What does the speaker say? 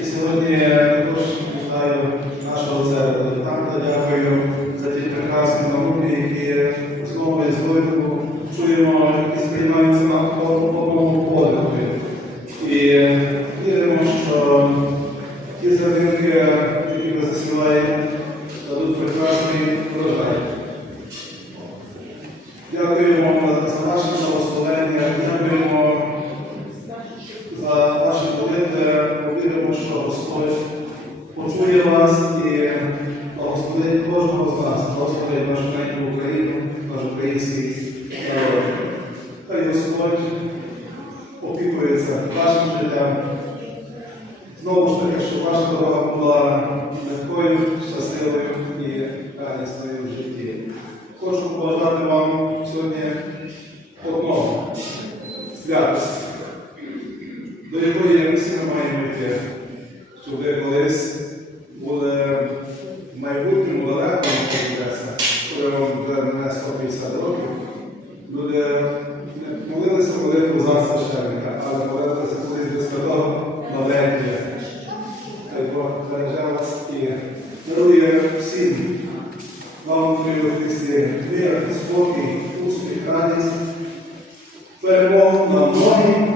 І сьогодні я також вітаю нашого церкви. Там дякую за ті прекрасні науки, які основою звитку чуємо і сприймаються на одному. І віримо, що ті зернинки, які засіваєте, Дякуємо за ваше благословення, дякуємо за ваші молитви. Повіримо, що Господь почує вас і благословить кожного з нас, благословить нашу неньку Україну, наш український народ. Хай Господь опікується вашим життям. Знову ж таки, щоб ваша дорога була легкою, щасливою і радісною в житті. Хочу побажати вам сьогодні одного святості, до якої всі ми маємо йти, щоб ви колись були в майбутньому далекому коли вам вже мене 150 років, люди не молилися молитву за священника, але молилися колись до святого Валерія. Хай Бог береже вас і дарує всім вам у Христі віра, спокій, успіх, радість, перемогу на многі, а й